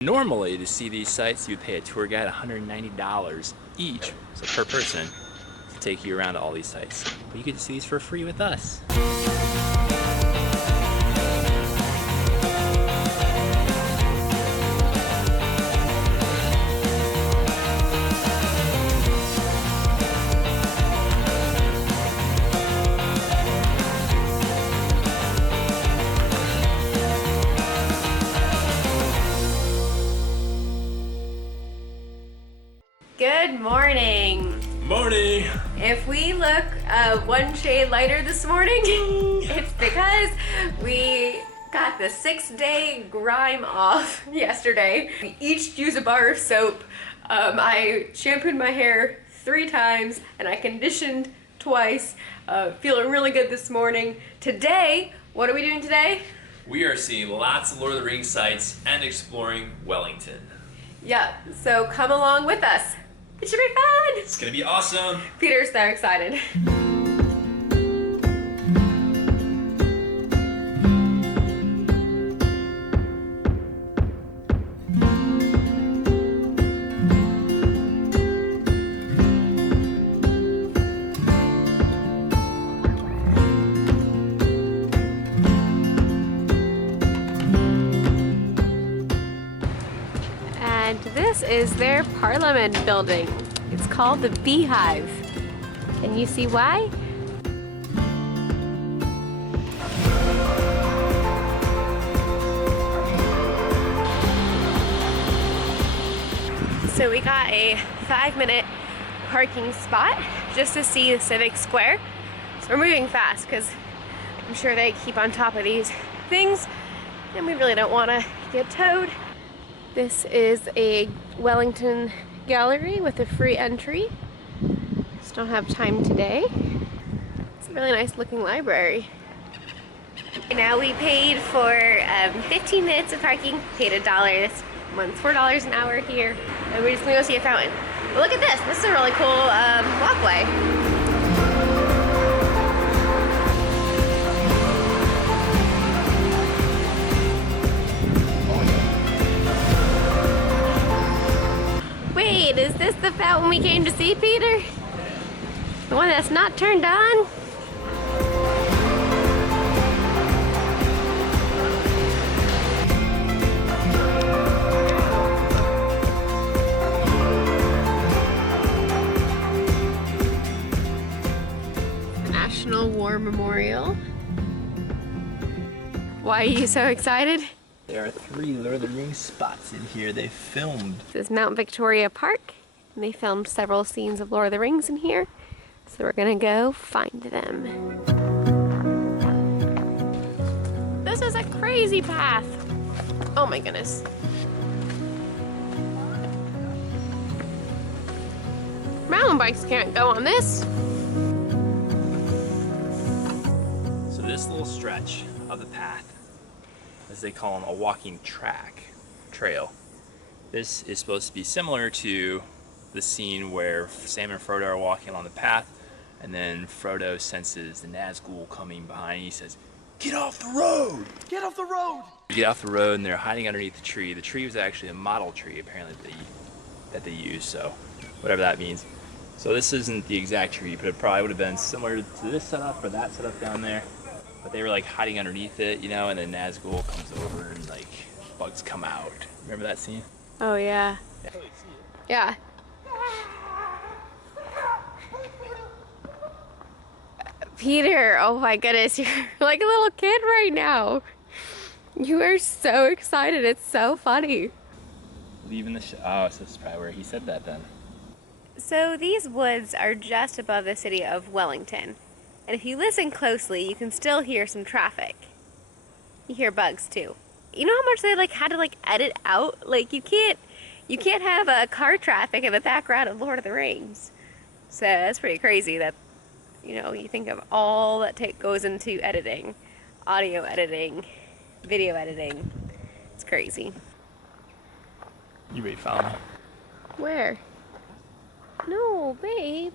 Normally, to see these sites, you'd pay a tour guide $190 each, so per person, to take you around to all these sites. But you get to see these for free with us. Good morning. Morning! If we look one shade lighter this morning, it's because we got the 6-day grime off yesterday. We each used a bar of soap. I shampooed my hair 3 times and I conditioned twice. Feeling really good this morning. Today, what are we doing today? We are seeing lots of Lord of the Rings sites and exploring Wellington. Yeah, so come along with us. It should be fun! It's gonna be awesome! Peter's so excited. And this is their Parliament building. It's called the Beehive. Can you see why? So we got a 5-minute parking spot just to see the Civic Square. So we're moving fast because I'm sure they keep on top of these things and we really don't want to get towed. This is a Wellington gallery with a free entry. Just don't have time today. It's a really nice looking library. Now we paid for 15 minutes of parking, paid $1. This one's $4 an hour here. And we're just gonna go see a fountain. But look at this, this is a really cool walkway. Wait, is this the fountain we came to see, Peter? The one that's not turned on? The National War Memorial. Why are you so excited? There are 3 Lord of the Rings spots in here they filmed. This is Mount Victoria Park, and they filmed several scenes of Lord of the Rings in here. So we're gonna go find them. This is a crazy path. Oh my goodness. Mountain bikes can't go on this. So this little stretch of the path, as they call them, a walking trail. This is supposed to be similar to the scene where Sam and Frodo are walking along the path, and then Frodo senses the Nazgul coming behind. He says, "Get off the road! Get off the road!" They get off the road, and they're hiding underneath the tree. The tree was actually a model tree, apparently, that they used, so whatever that means. So this isn't the exact tree, but it probably would have been similar to this setup or that setup down there. But they were like hiding underneath it, you know, and then Nazgul comes over and like bugs come out. Remember that scene? Oh yeah. Yeah. Peter, oh my goodness, you're like a little kid right now. You are so excited, it's so funny. Leaving the oh, so this is probably where he said that then. So these woods are just above the city of Wellington. And if you listen closely, you can still hear some traffic. You hear bugs too. You know how much they had to edit out? Like you can't have a car traffic in the background of Lord of the Rings. So that's pretty crazy that, you know, you think of all that goes into editing. Audio editing, video editing. It's crazy. You ready to follow me? Where? No, babe.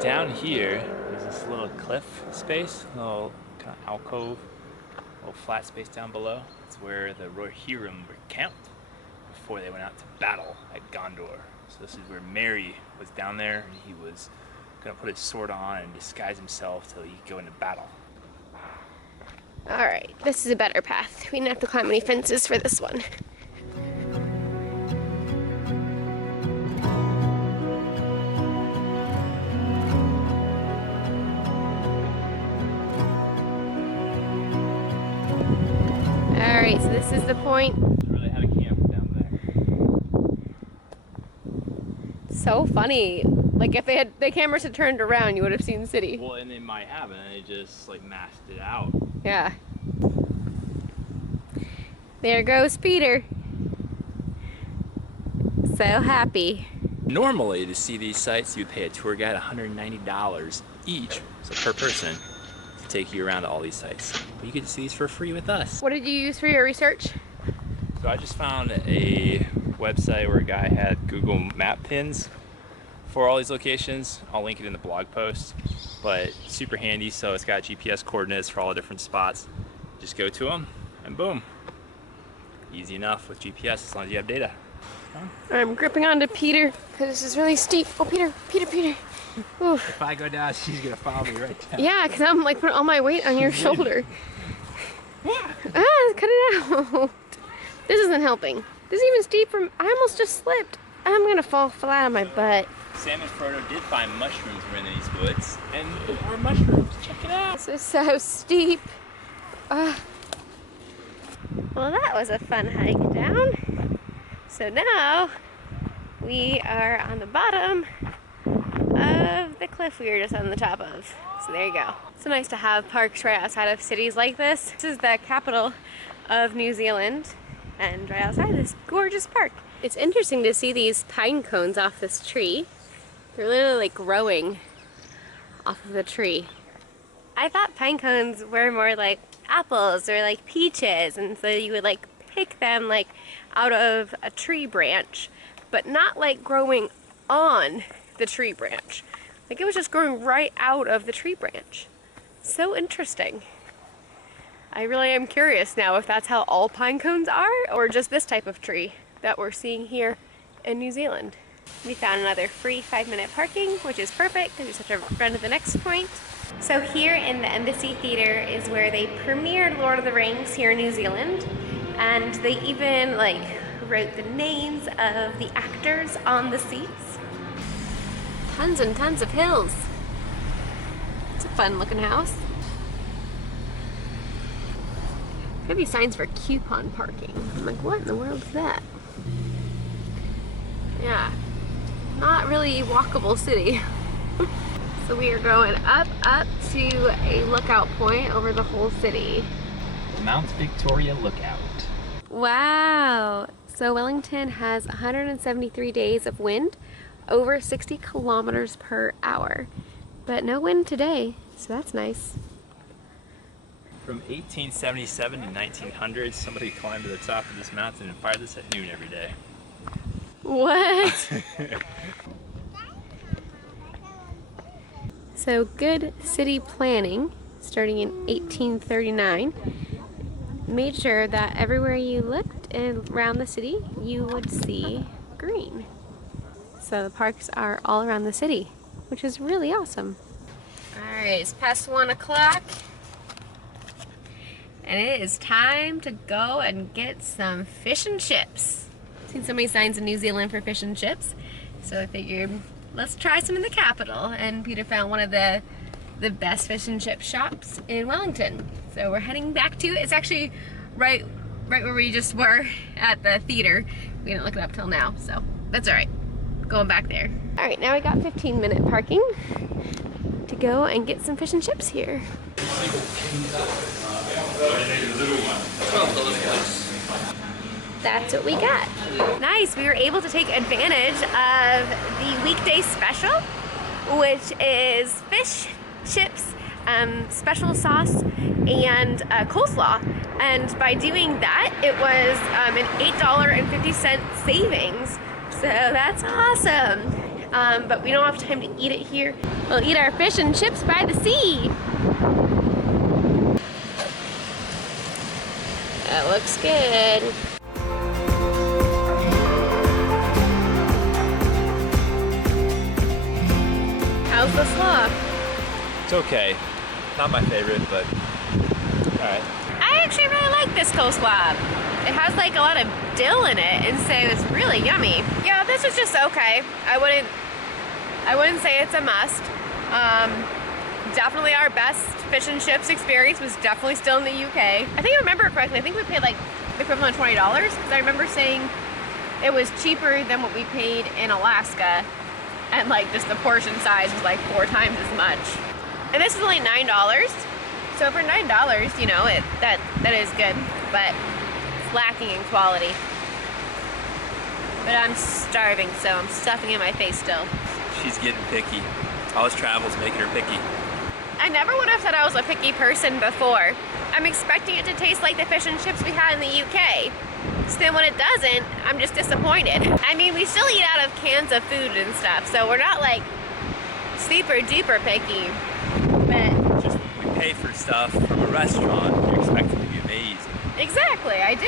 Down here, there's this little cliff space, little kind of alcove, little flat space down below. It's where the Rohirrim were camped before they went out to battle at Gondor. So this is where Merry was down there, and he was gonna put his sword on and disguise himself till he could go into battle. Alright, this is a better path. We didn't have to climb any fences for this one. Alright, so this is the point. They really had a camp down there. So funny. Like if the cameras had turned around, you would have seen the city. Well, and they might have, and they just like masked it out. Yeah. There goes Peter. So happy. Normally, to see these sites, you'd pay a tour guide $190 each, so per person, to take you around to all these sites. But you get to see these for free with us. What did you use for your research? So I just found a website where a guy had Google Map pins for all these locations. I'll link it in the blog post, but super handy. So it's got GPS coordinates for all the different spots. Just go to them and boom. Easy enough with GPS as long as you have data. I'm gripping onto Peter because this is really steep. Oh, Peter. Oof. If I go down, she's gonna follow me right down. Yeah, because I'm like putting all my weight on your shoulder. Cut it out. This isn't helping. This is even steeper. I almost just slipped. I'm gonna fall flat on my butt. Sam and Frodo did find mushrooms in these woods, and there are mushrooms. Check it out. This is so steep. Well, that was a fun hike down. So now we are on the bottom of the cliff we were just on the top of. So there you go. It's so nice to have parks right outside of cities like this. This is the capital of New Zealand, and right outside this gorgeous park. It's interesting to see these pine cones off this tree. They're literally like growing off of the tree. I thought pine cones were more like apples or like peaches, and so you would like pick them like out of a tree branch, but not like growing on the tree branch. Like it was just growing right out of the tree branch. So interesting. I really am curious now if that's how all pine cones are, or just this type of tree that we're seeing here in New Zealand. We found another free 5-minute parking, which is perfect because we just have to run to the next point. So here in the Embassy Theatre is where they premiered Lord of the Rings here in New Zealand, and they even like wrote the names of the actors on the seats. Tons and tons of hills. It's a fun looking house. Could be signs for coupon parking. I'm like, what in the world is that? Yeah, not really walkable city. So we are going up to a lookout point over the whole city. Mount Victoria Lookout. Wow. So Wellington has 173 days of wind, over 60 kilometers per hour. But no wind today, so that's nice. From 1877 to 1900, somebody climbed to the top of this mountain and fired this at noon every day. What? So good city planning, starting in 1839, made sure that everywhere you looked around the city, you would see green. So the parks are all around the city, which is really awesome. All right, it's past 1 o'clock. And it is time to go and get some fish and chips. Seen so many signs in New Zealand for fish and chips, so I figured let's try some in the capital. And Peter found one of the best fish and chip shops in Wellington. So we're heading back to it. It's actually right where we just were at the theater. We didn't look it up till now, so that's all right. Going back there. All right, now we got 15-minute parking to go and get some fish and chips here. That's what we got. Nice, we were able to take advantage of the weekday special, which is fish, chips, special sauce, and coleslaw. And by doing that, it was an $8.50 savings. So that's awesome. But we don't have time to eat it here. We'll eat our fish and chips by the sea. That looks good. How's the slaw? It's okay. Not my favorite, but alright. I actually really like this coleslaw. It has like a lot of dill in it, and so it's really yummy. Yeah, this is just okay. I wouldn't say it's a must. Definitely our best fish and chips experience was definitely still in the UK. I think I remember correctly, I think we paid like the equivalent of $20, because I remember saying it was cheaper than what we paid in Alaska, and like just the portion size was like 4 times as much. And this is only $9, so for $9, you know, that is good, but it's lacking in quality. But I'm starving, so I'm stuffing in my face still. She's getting picky. All this travel's making her picky. I never would have said I was a picky person before. I'm expecting it to taste like the fish and chips we had in the UK. So then when it doesn't, I'm just disappointed. I mean, we still eat out of cans of food and stuff, so we're not like super duper picky, but Just we pay for stuff from a restaurant, you're expecting it to be amazing. exactly, I do.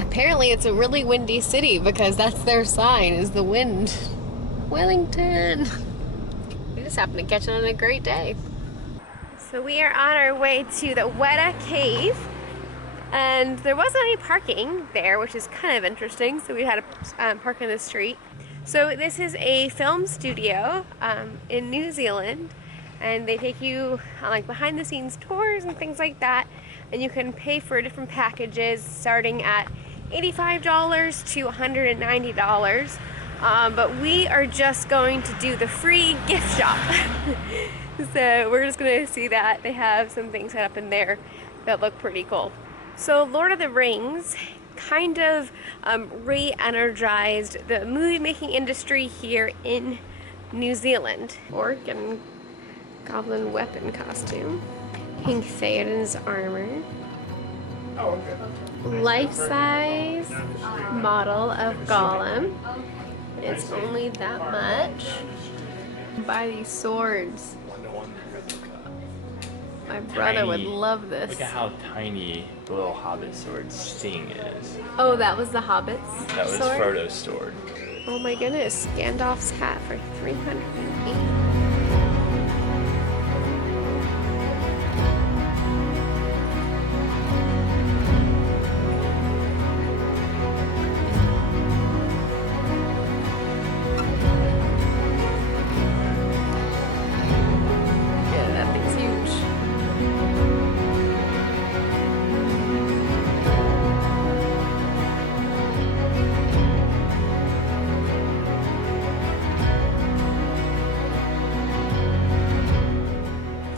Apparently it's a really windy city because that's their sign, is the wind. Wellington. We just happened to catch it on a great day. So we are on our way to the Weta Cave, and there wasn't any parking there, which is kind of interesting, so we had to park in the street. So this is a film studio in New Zealand, and they take you on like behind the scenes tours and things like that, and you can pay for different packages starting at $85 to $190, but we are just going to do the free gift shop. So we're just going to see that. They have some things set up in there that look pretty cool. So Lord of the Rings kind of re-energized the movie making industry here in New Zealand. Orc and goblin weapon costume. King Theoden's armor. Life-size model of Gollum. It's only that much. Buy these swords. My brother would love this. Look at how tiny the little hobbit sword Sting is. Oh, that was the Hobbit's That was sword? Frodo's sword. Oh my goodness, Gandalf's hat for $380.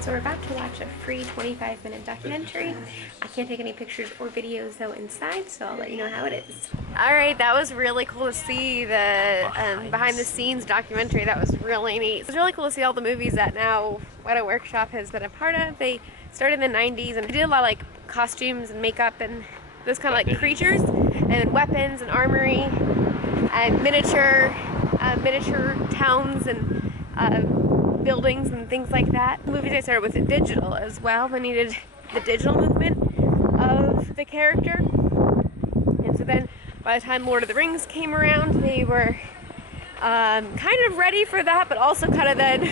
So we're about to watch a free 25-minute documentary. I can't take any pictures or videos though inside, so I'll let you know how it is. All right, that was really cool to see the behind the scenes documentary. That was really neat. It was really cool to see all the movies that now Weta Workshop has been a part of. They started in the 90s and did a lot of like costumes and makeup and those kind of like creatures and weapons and armory and miniature towns and buildings and things like that. The movies I started with it digital as well. They needed the digital movement of the character. And so then by the time Lord of the Rings came around, they were kind of ready for that, but also kind of then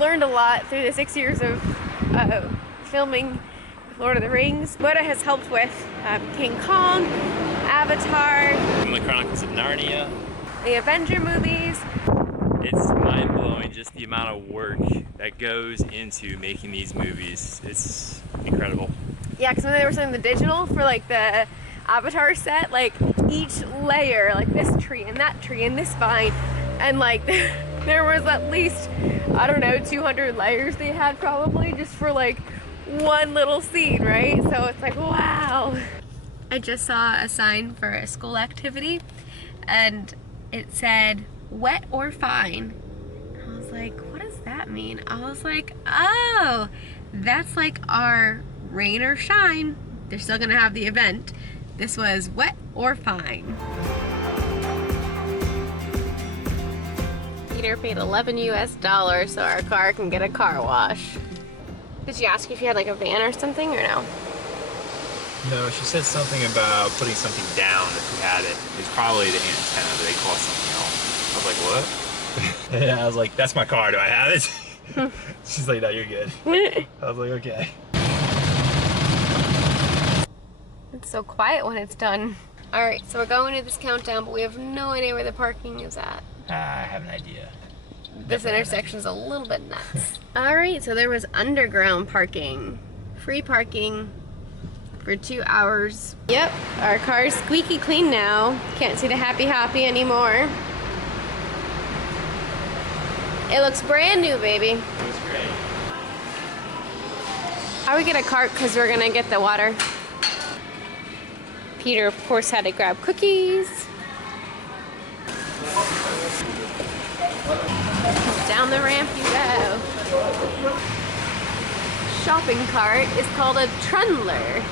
learned a lot through the 6 years of filming Lord of the Rings. Weta has helped with King Kong, Avatar, From the Chronicles of Narnia. the Avenger movies. It's mind-blowing just the amount of work that goes into making these movies. It's incredible. Yeah, because when they were selling the digital for like the Avatar set, like each layer, like this tree and that tree and this vine, and like there was at least, I don't know, 200 layers they had probably just for like one little scene, right? So it's like, wow. I just saw a sign for a school activity and it said, wet or fine. I was like, what does that mean? I was like, oh, that's like our rain or shine, they're still gonna have the event. This was wet or fine. Peter paid $11 US so our car can get a car wash. Did she ask you if you had like a van or something or no? No, she said something about putting something down if we had it. It's probably the antenna, but they call it something else. I was like, what? And I was like, that's my car, do I have it? She's like, no, you're good. I was like, okay. It's so quiet when it's done. All right, so we're going to this countdown, but we have no idea where the parking is at. I have an idea. This intersection's a little bit nuts. All right, so there was underground parking. Free parking for 2 hours. Yep, our car's squeaky clean now. Can't see the happy happy anymore. It looks brand new, baby. It was great. How we get a cart because we're gonna get the water. Peter, of course, had to grab cookies. Down the ramp you go. Shopping cart is called a trundler.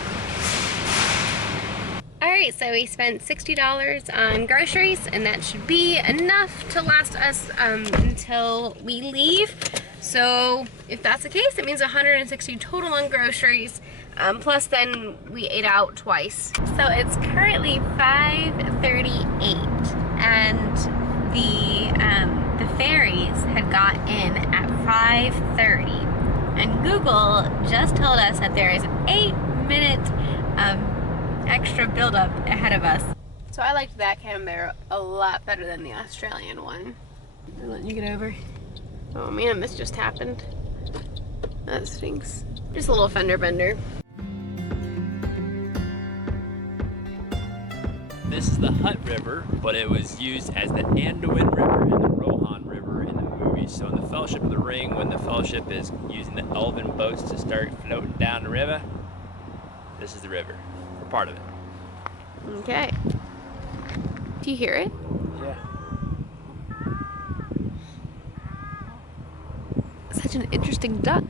Alright, so we spent $60 on groceries, and that should be enough to last us until we leave. So if that's the case, it means $160 total on groceries. Plus then we ate out twice. So it's currently 5:38, and the ferries had got in at 5:30, and Google just told us that there is an 8-minute extra buildup ahead of us. So I liked that Canberra a lot better than the Australian one. I'm letting you get over. Oh man, this just happened. That stinks. Just a little fender bender. This is the Hutt River, but it was used as the Anduin River and the Rohan River in the movies. So in the Fellowship of the Ring, when the Fellowship is using the elven boats to start floating down the river, this is the river, or part of it. Okay. Do you hear it? Yeah. Such an interesting duck.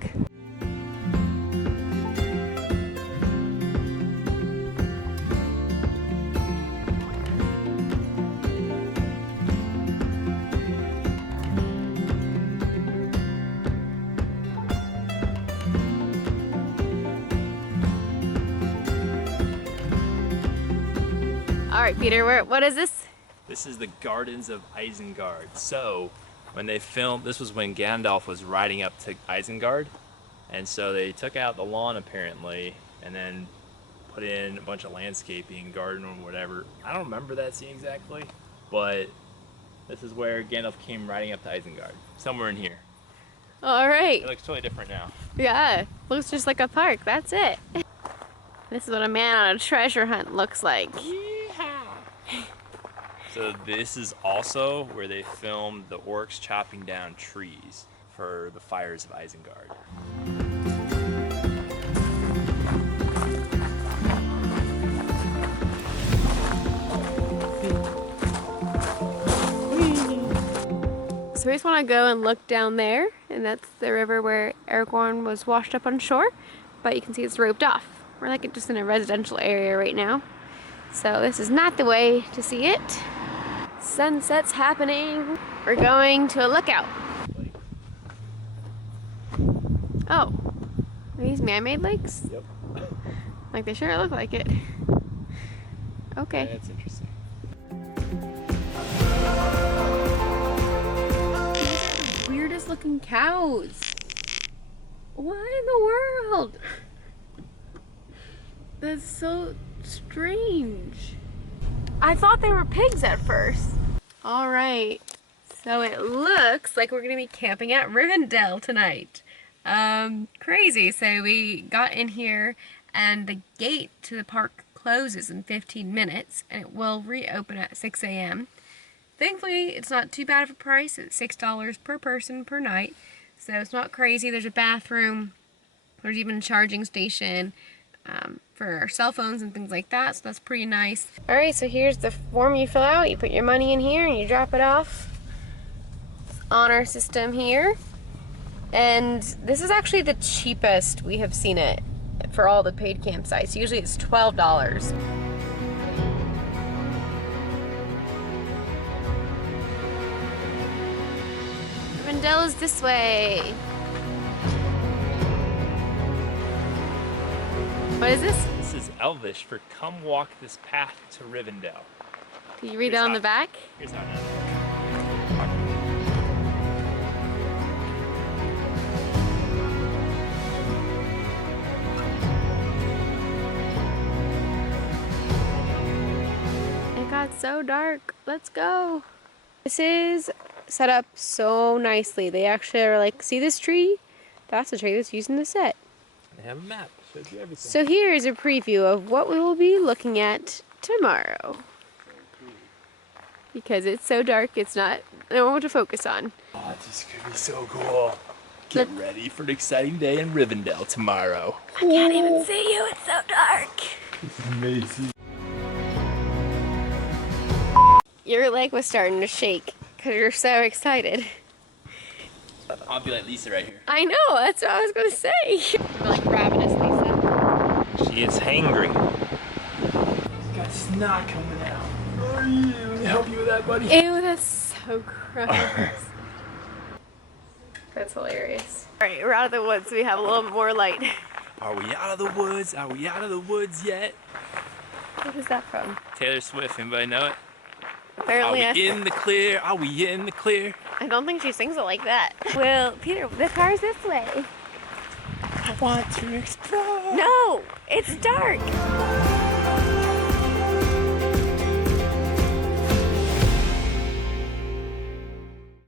All right, Peter, what is this? This is the Gardens of Isengard. So, when they filmed, this was when Gandalf was riding up to Isengard, and so they took out the lawn apparently, and then put in a bunch of landscaping, garden or whatever. I don't remember that scene exactly, but this is where Gandalf came riding up to Isengard, somewhere in here. All right. It looks totally different now. Yeah, looks just like a park. That's it. This is what a man on a treasure hunt looks like. So this is also where they filmed the orcs chopping down trees for the fires of Isengard. So we just want to go and look down there, and that's the river where Aragorn was washed up on shore, but you can see it's roped off. We're like just in a residential area right now. So this is not the way to see it. Sunset's happening. We're going to a lookout. Oh, are these man-made lakes? Yep. Like they sure look like it. Okay. That's interesting. Weirdest looking cows. What in the world? That's so strange. I thought they were pigs at first. All right, so it looks like we're gonna be camping at Rivendell tonight. Crazy. So we got in here and the gate to the park closes in 15 minutes and it will reopen at 6 a.m. Thankfully, it's not too bad of a price. It's $6 per person per night. So it's not crazy. There's a bathroom. There's even a charging station. For our cell phones and things like that, so that's pretty nice. All right, so here's the form you fill out. You put your money in here and you drop it off. Honor system here. And this is actually the cheapest we have seen it for all the paid campsites. Usually it's $12. Rivendell is this way. What is this? This is Elvish for "Come walk this path to Rivendell." Can you read that on the back? Here's how it It got so dark. Let's go. This is set up so nicely. They actually are like, see this tree? That's the tree that's used in the set. They have a map. Shows you everything. So here is a preview of what we will be looking at tomorrow. Because it's so dark, it's not, I don't know what to focus on. Oh, this is gonna be so cool. Get ready for an exciting day in Rivendell tomorrow. I can't even see you, it's so dark. This is amazing. Your leg was starting to shake because you're so excited. I'll be like Lisa right here. I know, that's what I was gonna say. You're like ravenous, Lisa. She is hangry. She's got snot coming out. Oh, yeah. Let me help you with that, buddy. Ew, that's so gross. That's hilarious. Alright, we're out of the woods, so we have a little more light. Are we out of the woods? Are we out of the woods yet? What is that from? Taylor Swift, anybody know it? Apparently, Are we in the clear? Are we in the clear? I don't think she sings it like that. Well, Peter, the car's this way. I want to explore. No, it's dark.